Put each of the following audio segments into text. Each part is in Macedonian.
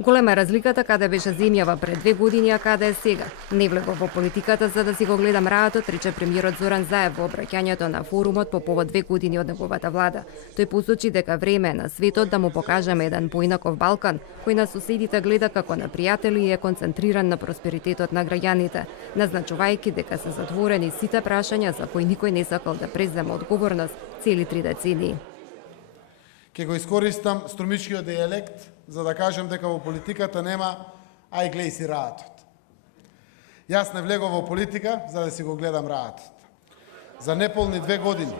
Голема е разликата каде беше земјава пред 2 години, а каде е сега. Не влегов во политиката за да си го гледам раатот, рече премиерот Зоран Заев во обраќањето на форумот по повод 2 години од неговата влада. Тој посочи дека време е на светот да му покажеме еден поинаков Балкан, кој на соседите гледа како на пријатели и е концентриран на просперитетот на граѓаните, назначувајќи дека се затворени сите прашања за кои никој не сакал да преземе одговорност цели 3 децении. Ке го искористам струмичкиот дијалект за да кажем дека во политиката нема ај глеј си раатот. Јас не влегов во политика за да си го гледам раатот. За неполни 2 години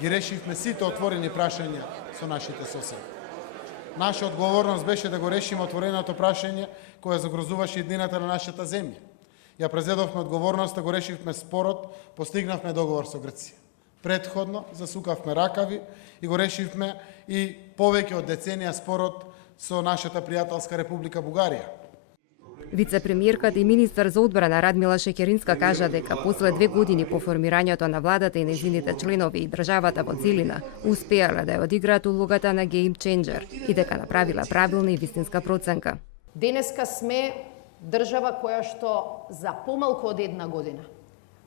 ги решивме сите отворени прашања со нашите соседи. Наша одговорност беше да го решиме отвореното прашање кое загрозуваше иднината на нашата земја. Ја презедовме одговорност да го решивме спорот, постигнавме договор со Грција. Предходно засукавме ракави и го решивме и повеќе од деценија спорот со нашата пријателска Република Бугарија. Вице-премиерката и министар за одбрана Радмила Шекеринска кажа дека после 2 години по формирањето на владата и нејзините членови и државата во целина успеале да ја одиграат улогата на гейм ченџер и дека направила правилна и вистинска проценка. Денеска сме држава која што за помалку од 1 година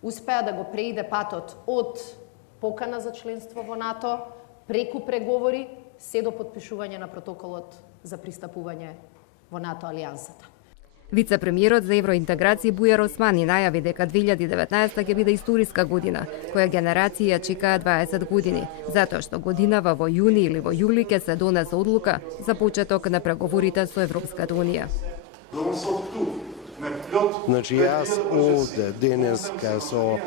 успеа да го преиде патот од покана за членство во НАТО, преку преговори, се до подпишување на протоколот за пристапување во НАТО алијансата. Вице-премиерот за евроинтеграција Бујар Османи најави дека 2019 ќе биде историска година, која генерација чекаа 20 години, затоа што годинава во јуни или во јули ќе се донесе одлука за почеток на преговорите со Европската унија. Значи, јас овде денеска со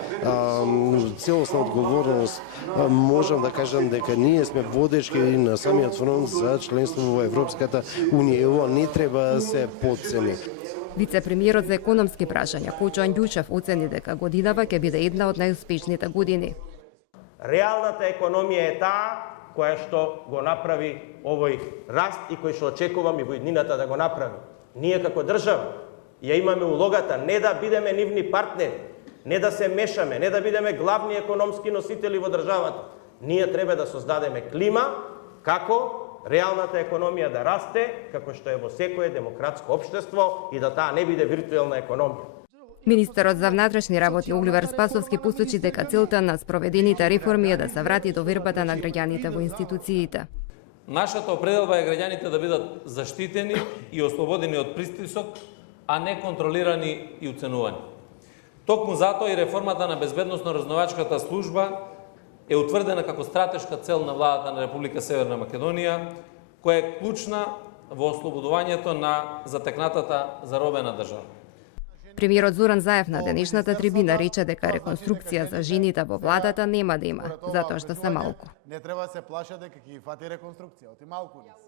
целосна одговорност можам да кажам дека ние сме водечки на самиот фронт за членство во Европската унија. Ова не треба да се потцени. Вице-премиерот за економски прашања Кочо Андјушев оцени дека годинава ќе биде една од најуспешните години. Реалната економија е таа која што го направи овој раст и кој што очекуваме во иднината да го направи. Ние како држава ја имаме улогата не да бидеме нивни партнери, не да се мешаме, не да бидеме главни економски носители во државата. Ние треба да создадеме клима како реалната економија да расте, како што е во секое демократско општество и да таа не биде виртуелна економија. Министерот за внатрешни работи Оливер Спасовски посочи дека целта на спроведените реформи е да се врати довербата на граѓаните во институциите. Нашата определба е граѓаните да бидат заштитени и ослободени од притисок, а не контролирани и уценувани. Токму затоа и реформата на безбедносно-разновачката служба е утврдена како стратешка цел на владата на Република Северна Македонија, која е клучна во ослободувањето на затекнатата заробена држава. Премиерот Зоран Заев на денешната трибина рече дека реконструкција за жените во владата нема да има, затоа што се малку. Не треба да се плаша дека ќе ги фати реконструкција, оти малку не се.